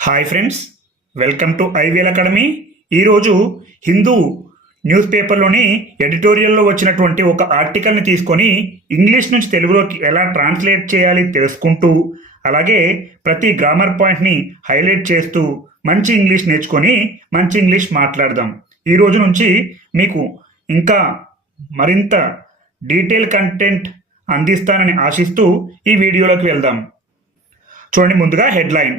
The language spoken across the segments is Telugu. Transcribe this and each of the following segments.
Hi friends welcome to IVL academy. ఈరోజు హిందూ న్యూస్ పేపర్లోని ఎడిటోరియల్లో వచ్చినటువంటి ఒక ఆర్టికల్ని తీసుకొని ఇంగ్లీష్ నుంచి తెలుగులోకి ఎలా ట్రాన్స్లేట్ చేయాలి తెలుసుకుంటూ అలాగే ప్రతి గ్రామర్ పాయింట్ని హైలైట్ చేస్తూ మంచి ఇంగ్లీష్ నేర్చుకొని మంచి ఇంగ్లీష్ మాట్లాడదాం. ఈ రోజు నుంచి మీకు ఇంకా మరింత డీటెయిల్ కంటెంట్ అందిస్తానని ఆశిస్తూ ఈ వీడియోలోకి వెళ్దాం. చూడండి ముందుగా హెడ్లైన్.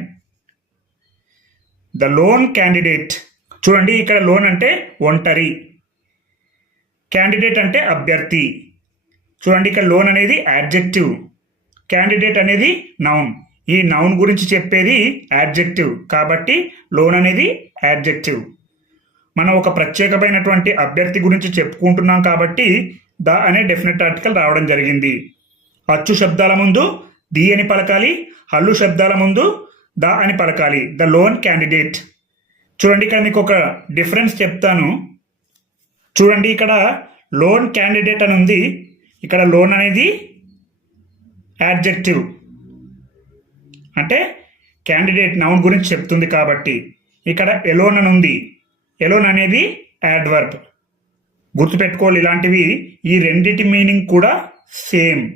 The lone candidate. చూడండి ఇక్కడ లోన్ అంటే ఒంటరి. క్యాండిడేట్ అంటే అభ్యర్థి. చూడండి ఇక్కడ లోన్ అనేది యాడ్జెక్టివ్. క్యాండిడేట్ అనేది నౌన్. ఈ నౌన్ గురించి చెప్పేది యాడ్జెక్టివ్. కాబట్టి లోన్ అనేది యాడ్జెక్టివ్. మనం ఒక ప్రత్యేకమైనటువంటి అభ్యర్థి గురించి చెప్పుకుంటున్నాం కాబట్టి ద అనే డెఫినెట్ ఆర్టికల్ రావడం జరిగింది. అచ్చు శబ్దాల ముందు ది అని పలకాలి హల్లు శబ్దాల ముందు ద అని పలకాలి. The lone candidate. చూడండి ఇక్కడ మీకు ఒక డిఫరెన్స్ చెప్తాను. చూడండి ఇక్కడ లోన్ క్యాండిడేట్ అని ఉంది. ఇక్కడ లోన్ అనేది యాడ్జెక్టివ్. అంటే క్యాండిడేట్ నౌన్ గురించి చెప్తుంది కాబట్టి. ఇక్కడ ఎలోన్ అని ఉంది. ఎలోన్ అనేది యాడ్వర్బ్. గుర్తుపెట్టుకోవాలి ఇలాంటివి ఈ రెండిటి మీనింగ్ కూడా సేమ్.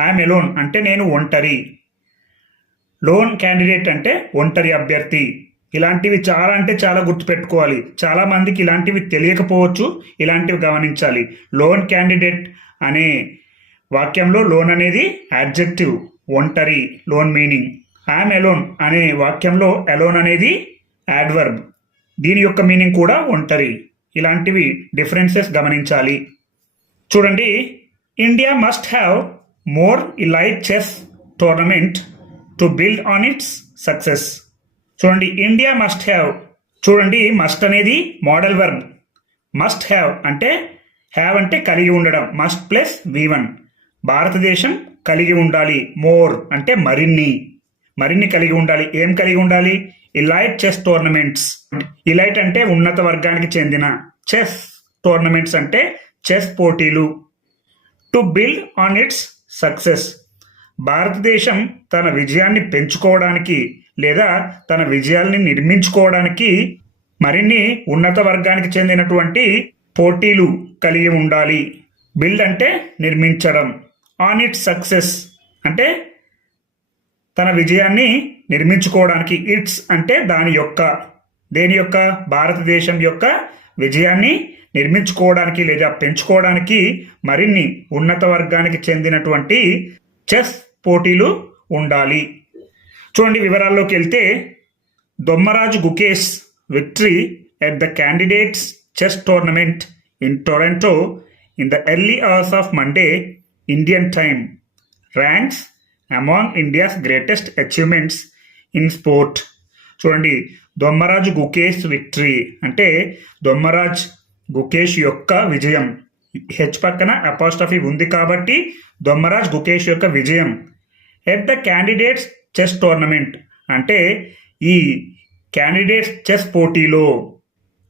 ఐఎమ్ ఎలోన్ అంటే నేను ఒంటరి. లోన్ క్యాండిడేట్ అంటే ఒంటరి అభ్యర్థి. ఇలాంటివి చాలా అంటే చాలా గుర్తుపెట్టుకోవాలి. చాలా మందికి ఇలాంటివి తెలియకపోవచ్చు ఇలాంటివి గమనించాలి. లోన్ క్యాండిడేట్ అనే వాక్యంలో లోన్ అనేది యాడ్జెక్టివ్ ఒంటరి లోన్ మీనింగ్. ఐఎమ్ ఎలోన్ అనే వాక్యంలో ఎలోన్ అనేది యాడ్వర్బ్. దీని యొక్క మీనింగ్ కూడా ఒంటరి. ఇలాంటివి డిఫరెన్సెస్ గమనించాలి. చూడండి India must have more elite chess tournament to build on its success చూడండి ఇండియా మస్ట్ హ్యావ్ చూడండి మస్ట్ అనేది మోడల్ వర్బ్ మస్ట్ హ్యావ్ అంటే హ్యావ్ అంటే కలిగి ఉండడం. మస్ట్ ప్లస్ వి వన్ భారతదేశం కలిగి ఉండాలి. మోర్ అంటే మరిన్ని. మరిన్ని కలిగి ఉండాలి. ఏం కలిగి ఉండాలి? ఇలైట్ చెస్ టోర్నమెంట్స్ ఇలైట్ అంటే ఉన్నత వర్గానికి చెందిన చెస్ టోర్నమెంట్స్ అంటే చెస్ పోటీలు. To build on its success భారతదేశం తన విజయాన్ని పెంచుకోవడానికి లేదా తన విజయాల్ని నిర్మించుకోవడానికి మరిన్ని ఉన్నత వర్గానికి చెందినటువంటి పోటీలు కలిగి ఉండాలి. బిల్డ్ అంటే నిర్మించడం. ఆన్ ఇట్ సక్సెస్ అంటే తన విజయాన్ని నిర్మించుకోవడానికి. ఇట్స్ అంటే దాని యొక్క దేని యొక్క? భారతదేశం యొక్క విజయాన్ని నిర్మించుకోవడానికి లేదా పెంచుకోవడానికి మరిన్ని ఉన్నత వర్గానికి చెందినటువంటి చెస్ పోటీలు ఉండాలి. చూడండి వివరాల్లోకి వెళ్తే Dommaraju Gukesh victory at the candidates chess tournament in Toronto in the early hours of Monday Indian time. Ranks among India's greatest achievements in sport. చూడండి దొమ్మరాజు గుకేష్ విక్టరీ అంటే దొమ్మరాజ్ గుకేష్ యొక్క విజయం. హెచ్ పక్కన అపాస్టఫీ ఉంది కాబట్టి దొమ్మరాజ్ గుకేష్ యొక్క విజయం. At the candidates chess tournament అంటే ఈ క్యాండిడేట్స్ చెస్ పోటీలో.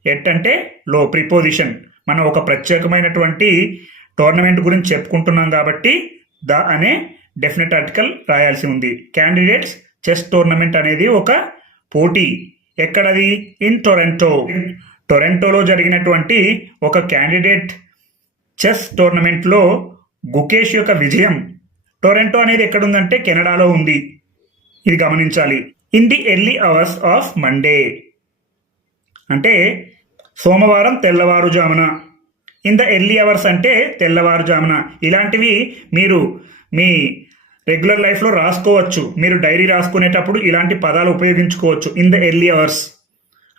ఎట్ అంటే లో ప్రిపోజిషన్ మనం ఒక ప్రత్యేకమైనటువంటి టోర్నమెంట్ గురించి చెప్పుకుంటున్నాం కాబట్టి ద అనే డెఫినెట్ ఆర్టికల్ రాయాల్సి ఉంది. క్యాండిడేట్స్ చెస్ టోర్నమెంట్ అనేది ఒక పోటీ. ఎక్కడది? ఇన్ టొరెంటో టొరెంటోలో జరిగినటువంటి ఒక క్యాండిడేట్ చెస్ టోర్నమెంట్లో గుకేష్ యొక్క విజయం టొరంటో అనేది ఎక్కడుందంటే కెనడాలో ఉంది. ఇది గమనించాలి. In the early hours of Monday అంటే సోమవారం తెల్లవారుజామున. ఇన్ ద ఎర్లీ అవర్స్ అంటే తెల్లవారుజామున. ఇలాంటివి మీరు మీ రెగ్యులర్ లైఫ్లో రాసుకోవచ్చు. మీరు డైరీ రాసుకునేటప్పుడు ఇలాంటి పదాలు ఉపయోగించుకోవచ్చు. ఇన్ ద ఎర్లీ అవర్స్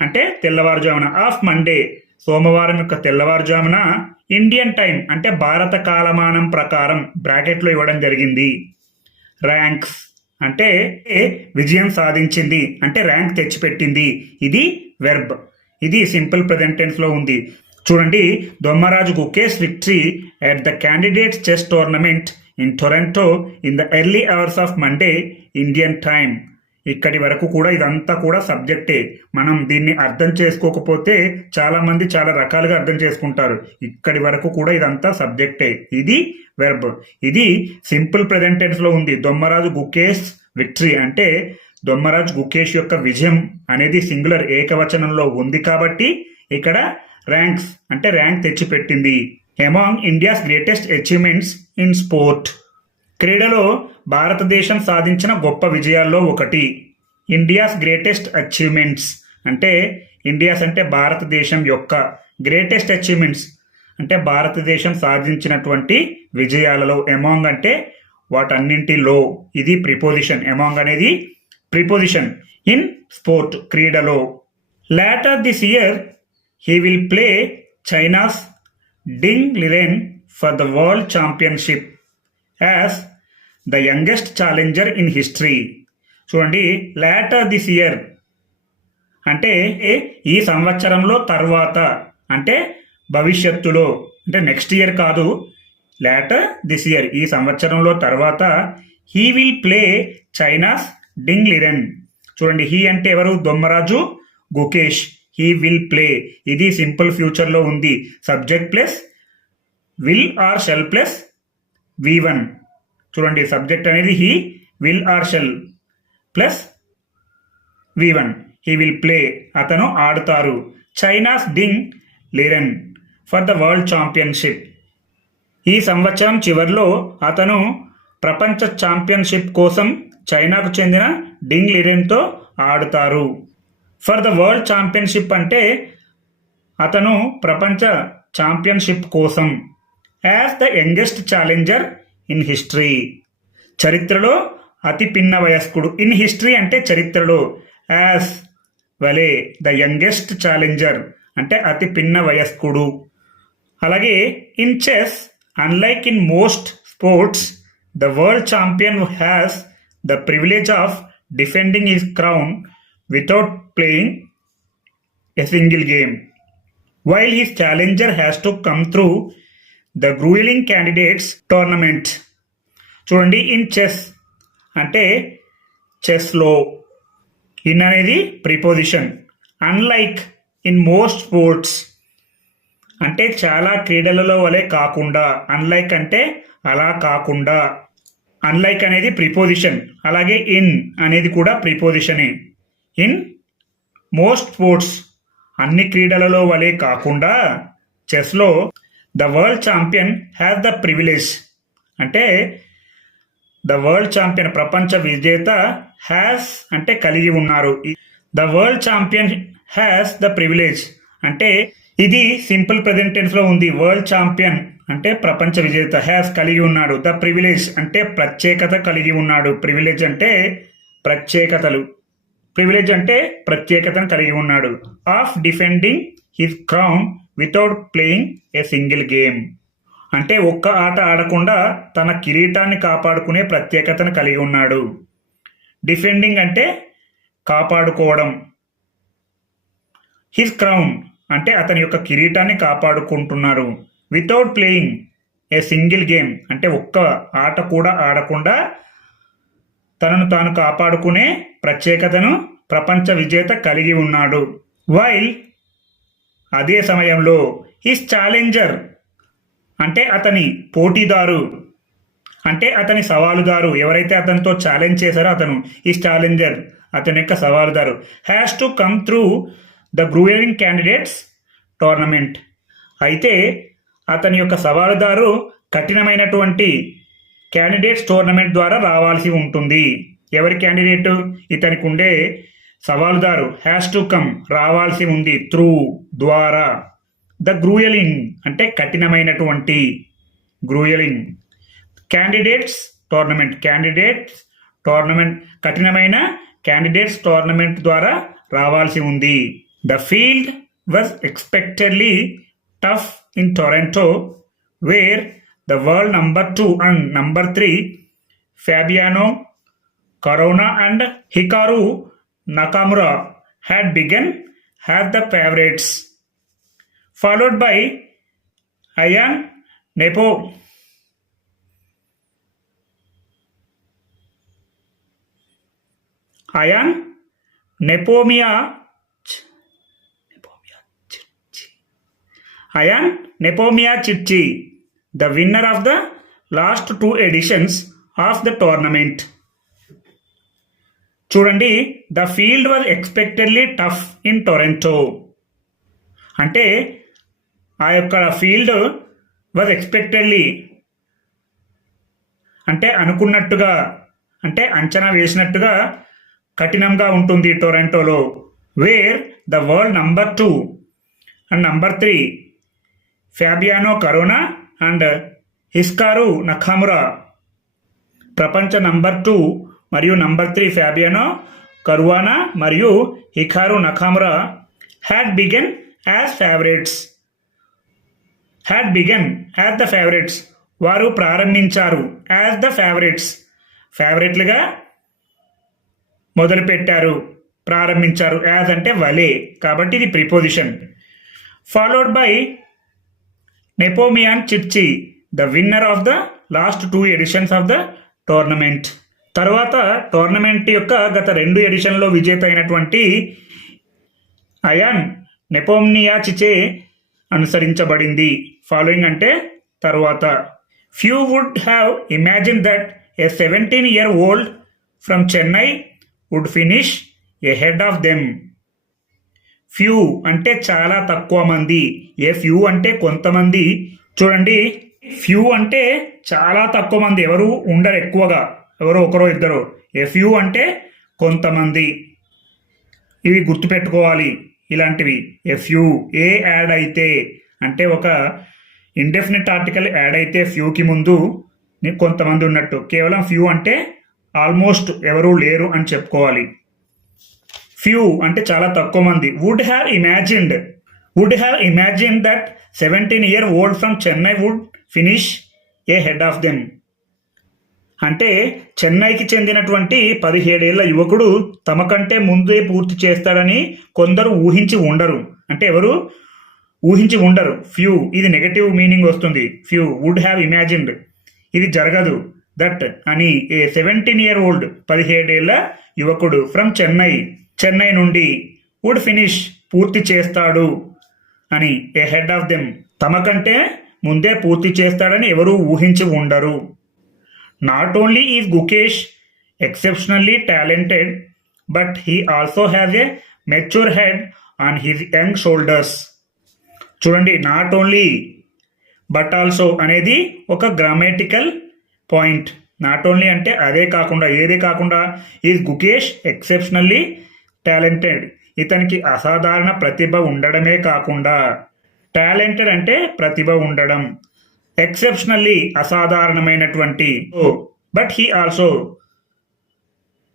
అంటే తెల్లవారుజామున. ఆఫ్ మండే సోమవారం యొక్క తెల్లవారుజామున ఇండియన్ టైం అంటే భారత కాలమానం ప్రకారం బ్రాకెట్లో ఇవ్వడం జరిగింది. ర్యాంక్స్ అంటే విజయం సాధించింది. అంటే ర్యాంక్ తెచ్చిపెట్టింది. ఇది వెర్బ్ ఇది సింపుల్ ప్రెజెంటెన్స్లో ఉంది. చూడండి Dommaraju Gukesh victory at the candidates chess tournament in Toronto in the early hours of Monday Indian time ఇక్కడి వరకు కూడా ఇదంతా కూడా సబ్జెక్టే. మనం దీన్ని అర్థం చేసుకోకపోతే చాలా మంది చాలా రకాలుగా అర్థం చేసుకుంటారు. ఇక్కడి వరకు కూడా ఇదంతా సబ్జెక్టే. ఇది వెర్బ్ ఇది సింపుల్ ప్రెజెంటెన్స్లో ఉంది. దొమ్మరాజు గుకేష్ విక్టరీ అంటే దొమ్మరాజ్ గుకేష్ యొక్క విజయం అనేది సింగులర్ ఏకవచనంలో ఉంది కాబట్టి ఇక్కడ ర్యాంక్స్ అంటే ర్యాంక్ తెచ్చిపెట్టింది. Among India's greatest achievements in sport క్రీడలో భారతదేశం సాధించిన గొప్ప విజయాల్లో ఒకటి. India's greatest achievements. అంటే ఇండియాస్ అంటే భారతదేశం యొక్క గ్రేటెస్ట్ అచీవ్మెంట్స్. అంటే భారతదేశం సాధించినటువంటి విజయాలలో ఎమాంగ్ అంటే వాటన్నింటిలో ఇది ప్రిపోజిషన్. ఎమాంగ్ అనేది ప్రిపోజిషన్ ఇన్ స్పోర్ట్ క్రీడలో. Later this year he will play China's Ding Liren for the world championship as the youngest challenger in history. చూడండి లేటర్ దిస్ ఇయర్ అంటే ఈ సంవత్సరంలో తర్వాత. అంటే భవిష్యత్తులో. అంటే నెక్స్ట్ ఇయర్ కాదు. లేటర్ దిస్ ఇయర్ ఈ సంవత్సరంలో తర్వాత he will play China's Ding Liren చూడండి హీ అంటే ఎవరు? Dommaraju Gukesh. He will play ఇది సింపుల్ ఫ్యూచర్లో ఉంది. Subject plus will or shall plus V one చూడండి సబ్జెక్ట్ అనేది he will or shall plus V one he will play అతను ఆడుతారు. China's Ding Liren. For the world championship ఈ సంవత్సరం చివరిలో అతను ప్రపంచ ఛాంపియన్షిప్ కోసం చైనాకు చెందిన డింగ్ లిరెన్తో ఆడుతారు. ఫర్ ద వరల్డ్ ఛాంపియన్షిప్ అంటే అతను ప్రపంచ ఛాంపియన్షిప్ కోసం. As the youngest challenger in history. చరిత్రలో అతి పిన్న వయస్కుడు. ఇన్ హిస్టరీ అంటే చరిత్రలో. యాజ్ వలే ద యంగెస్ట్ ఛాలెంజర్ అంటే అతి పిన్న వయస్కుడు. అలాగే in chess unlike in most sports the world champion has the privilege of defending his crown without playing a single game while his challenger has to come through the gruelling candidates tournament. చూడండి ఇన్ చెస్. అంటే చెస్లో ఇన్ అనేది preposition. Unlike in most sports. అంటే చాలా క్రీడలలో వలె కాకుండా. అన్లైక్ అంటే అలా కాకుండా. అన్లైక్ అనేది ప్రిపోజిషన్. అలాగే ఇన్ అనేది కూడా ప్రిపోజిషనే. In most sports. అన్ని క్రీడలలో వలె కాకుండా చెస్లో the world champion has the privilege. అంటే ద వరల్డ్ ఛాంపియన్ ప్రపంచ విజేత హ్యాస్ అంటే కలిగి ఉన్నారు. The world champion has the privilege. అంటే ఇది సింపుల్ ప్రజెంట్ ఉంది. వరల్డ్ ఛాంపియన్ అంటే ప్రపంచ విజేత హ్యాస్ కలిగి ఉన్నాడు. ద ప్రివిలేజ్ అంటే ప్రత్యేకత కలిగి ఉన్నాడు. ప్రివిలేజ్ అంటే ప్రత్యేకతలు. ప్రివిలేజ్ అంటే ప్రత్యేకతను కలిగి ఉన్నాడు. Of defending his crown without playing a single game అంటే ఒక్క ఆట ఆడకుండా తన కిరీటాన్ని కాపాడుకునే ప్రత్యేకతను కలిగి ఉన్నాడు. డిఫెండింగ్ అంటే కాపాడుకోవడం. హిస్ క్రౌన్ అంటే అతని యొక్క కిరీటాన్ని కాపాడుకుంటున్నారు. Without playing a single game అంటే ఒక్క ఆట కూడా ఆడకుండా తనను తాను కాపాడుకునే ప్రత్యేకతను ప్రపంచ విజేత కలిగి ఉన్నాడు. వైల్ అదే సమయంలో హిస్ ఛాలెంజర్. అంటే అతని పోటీదారు. అంటే అతని సవాలుదారు. ఎవరైతే అతనితో ఛాలెంజ్ చేశారో అతను ఈ ఛాలెంజర్. అతని యొక్క సవాలుదారు. Has to come through the gruelling candidates tournament. అయితే అతని యొక్క సవాలుదారు కఠినమైనటువంటి క్యాండిడేట్స్ టోర్నమెంట్ ద్వారా రావాల్సి ఉంటుంది. ఎవరి క్యాండిడేట్? ఇతనికి ఉండే సవాల్దారు హ్యాస్ టు కమ్ రావాల్సి ఉంది త్రూ ద్వారా. ద గ్రూయలింగ్ అంటే కఠినమైనటువంటి gruelling candidates tournament candidates tournament కఠినమైన క్యాండిడేట్స్ టోర్నమెంట్ ద్వారా రావాల్సి ఉంది. The field was expectedly tough in Toronto where the world number two and number three Fabiano Caruana and Hikaru Nakamura had begun as the favorites, followed by Ayan Nepo. Ayan Nepomia Ayan Nepomia Chichi, the winner of the last two editions of the tournament. చూడండి the field was expectedly tough in Toronto అంటే ఆ యొక్క ఫీల్డ్ వాజ్ ఎక్స్పెక్టెడ్లీ అంటే అనుకున్నట్టుగా అంటే అంచనా వేసినట్టుగా కఠినంగా ఉంటుంది టొరంటోలో where the world number two and number three Fabiano Caruana and Hikaru Nakamura ప్రపంచ నంబర్ టూ మరియు నంబర్ త్రీ ఫ్యాబియానో కరువానా మరియు Hikaru Nakamura had begun as favourites had begun as the favourites వారు ప్రారంభించారు యాజ్ ద ఫేవరెట్స్ ఫేవరెట్లుగా మొదలుపెట్టారు. ప్రారంభించారు యాజ్ అంటే వలే. కాబట్టి ఇది preposition followed by Nepomniachtchi the winner of the last two editions of the tournament తర్వాత టోర్నమెంట్ యొక్క గత రెండు ఎడిషన్లో విజేత అయినటువంటి అయాన్ నెపోమ్నియా చిచే అనుసరించబడింది. ఫాలోయింగ్ అంటే తర్వాత. Few would have imagine that a seventeen year old from Chennai would finish ahead of them few అంటే చాలా తక్కువ మంది. ఏ ఫ్యూ అంటే కొంతమంది. చూడండి ఫ్యూ అంటే చాలా తక్కువ మంది. ఎవరు ఉండరు ఎక్కువగా. ఎవరో ఒకరో ఇద్దరు. ఏ ఫ్యూ అంటే కొంతమంది. ఇవి గుర్తుపెట్టుకోవాలి ఇలాంటివి. ఎఫ్యూ ఏ యాడ్ అయితే అంటే ఒక ఇండెఫినెట్ ఆర్టికల్ యాడ్ అయితే ఫ్యూకి ముందు కొంతమంది ఉన్నట్టు. కేవలం ఫ్యూ అంటే ఆల్మోస్ట్ ఎవరూ లేరు అని చెప్పుకోవాలి. ఫ్యూ అంటే చాలా తక్కువ మంది. Would have imagined would have imagine that seventeen year old from Chennai would finish ahead of them అంటే చెన్నైకి చెందినటువంటి పదిహేడేళ్ళ యువకుడు తమ కంటే ముందే పూర్తి చేస్తాడని కొందరు ఊహించి ఉండరు. అంటే ఎవరు? ఊహించి ఉండరు. ఫ్యూ ఇది నెగటివ్ మీనింగ్ వస్తుంది. ఫ్యూ వుడ్ హ్యావ్ ఇమాజిన్డ్ ఇది జరగదు. దట్ అని ఏ సెవెంటీన్ ఇయర్ ఓల్డ్ పదిహేడేళ్ళ యువకుడు ఫ్రమ్ చెన్నై చెన్నై నుండి వుడ్ ఫినిష్ పూర్తి చేస్తాడు అని ఏ హెడ్ ఆఫ్ దెమ్ తమ కంటే ముందే పూర్తి చేస్తాడని ఎవరూ ఊహించి ఉండరు. Not only is Gukesh exceptionally talented but he also has a mature head on his young shoulders చూడండి నాట్ ఓన్లీ బట్ ఆల్సో అనేది ఒక గ్రామాటికల్ పాయింట్ నాట్ ఓన్లీ అంటే అదే కాకుండా ఏదే కాకుండా ఈజ్ గుకేష్ ఎక్సెప్షనల్లీ టాలెంటెడ్ ఇతనికి అసాధారణ ప్రతిభ ఉండడమే కాకుండా టాలెంటెడ్ అంటే ప్రతిభ ఉండడం. ఎక్సెప్షనల్లీ అసాధారణమైనటువంటి బట్ హీ ఆల్సో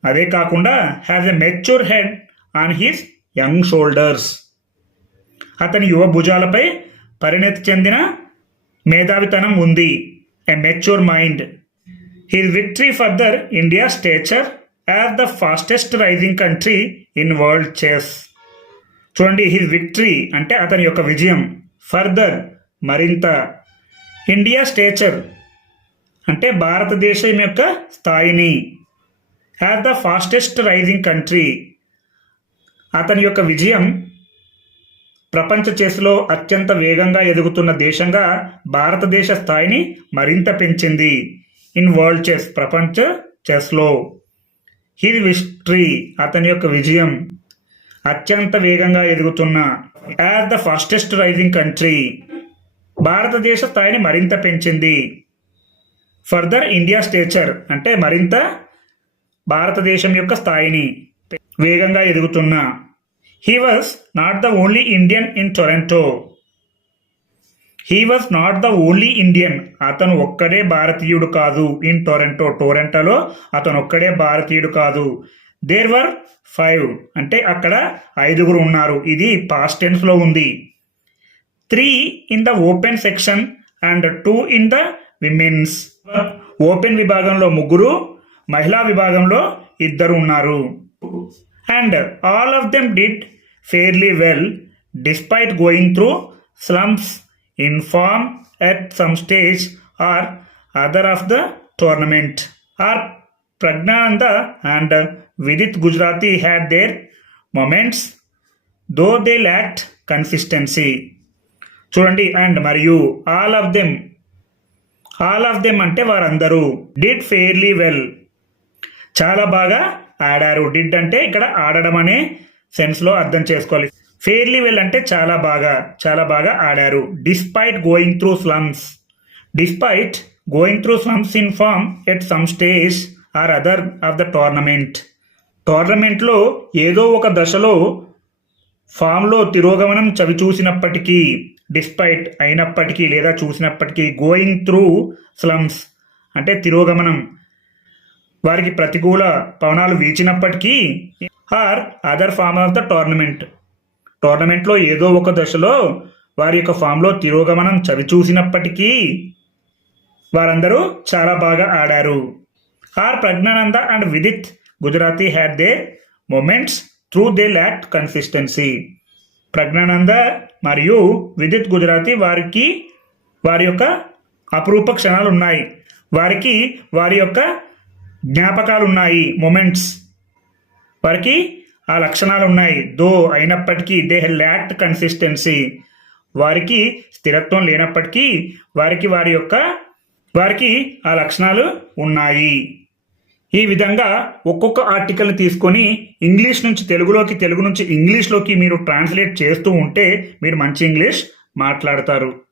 అదే కాకుండా has a mature head on his young shoulders అతని యువ భుజాలపై పరిణతి చెందిన మేధావితనం ఉంది. A mature mind his victory further India stature as the fastest rising country in world chess చూడండి హిజ్ విక్టరీ అంటే అతని యొక్క విజయం. ఫర్దర్ మరింత ఇండియా స్టేచర్ అంటే భారతదేశం యొక్క స్థాయిని. As the fastest rising country అతని యొక్క విజయం ప్రపంచ చెస్లో అత్యంత వేగంగా ఎదుగుతున్న దేశంగా భారతదేశ స్థాయిని మరింత పెంచింది. ఇన్ వరల్డ్ చెస్ ప్రపంచ చెస్లో హిల్ విస్ట్రీ అతని యొక్క విజయం అత్యంత వేగంగా ఎదుగుతున్న. As the fastest rising country భారతదేశ స్థాయిని మరింత పెంచింది. ఫర్దర్ ఇండియా స్టేచర్ అంటే మరింత భారతదేశం యొక్క స్థాయిని వేగంగా ఎదుగుతున్న. He was not the only Indian in Toronto he was not the only Indian అతను ఒక్కడే భారతీయుడు కాదు. ఇన్ టొరంటో టొరంటోలో అతను ఒక్కడే భారతీయుడు కాదు. దేర్ వర్ ఫైవ్ అంటే అక్కడ ఐదుగురు ఉన్నారు. ఇది పాస్ట్ టెన్స్లో ఉంది. Three in the open section and two in the women's open విభాగంలో ముగ్గురు మహిళా విభాగంలో ఇద్దరు ఉన్నారు and all of them did fairly well despite going through slumps in form at some stage or other of the tournament R Praggnanandhaa and Vidit Gujrathi had their moments though they lacked consistency చూడండి అండ్ మరియు all of them all of them అంటే వారందరూ. డిడ్ ఫెయిర్లీ వెల్ చాలా బాగా ఆడారు. డిడ్ అంటే ఇక్కడ ఆడడం అనే సెన్స్లో అర్థం చేసుకోవాలి. ఫెయిర్లీ వెల్ అంటే చాలా బాగా చాలా బాగా ఆడారు. Despite going through slumps despite going through slumps in form at some stage or other of the tournament టోర్నమెంట్లో ఏదో ఒక దశలో ఫామ్లో తిరోగమనం చవి చూసినప్పటికీ డిస్పైట్ అయినప్పటికీ లేదా చూసినప్పటికీ గోయింగ్ త్రూ స్లమ్స్ అంటే తిరోగమనం. వారికి ప్రతికూల పవనాలు వీచినప్పటికీ or other form of the tournament. టోర్నమెంట్లో ఏదో ఒక దశలో వారి యొక్క ఫామ్లో తిరోగమనం చవి చూసినప్పటికీ వారందరూ చాలా బాగా ఆడారు. R Praggnanandhaa and Vidit Gujrathi had they moments through they lack consistency Praggnanandhaa మరియు విదిత్ గుజరాతీ వారికి వారి యొక్క అపురూప క్షణాలు ఉన్నాయి వారికి వారి యొక్క జ్ఞాపకాలు ఉన్నాయి మూమెంట్స్ వారికి ఆ లక్షణాలు ఉన్నాయి దో అయినప్పటికీ దే ల్యాక్ట్ కన్సిస్టెన్సీ వారికి స్థిరత్వం లేనప్పటికీ వారికి వారి యొక్క వారికి ఆ లక్షణాలు ఉన్నాయి. ఈ విధంగా ఒక్కొక్క ఆర్టికల్ని తీసుకొని ఇంగ్లీష్ నుంచి తెలుగులోకి తెలుగు నుంచి ఇంగ్లీష్లోకి మీరు ట్రాన్స్లేట్ చేస్తూ ఉంటే మీరు మంచి ఇంగ్లీష్ మాట్లాడతారు.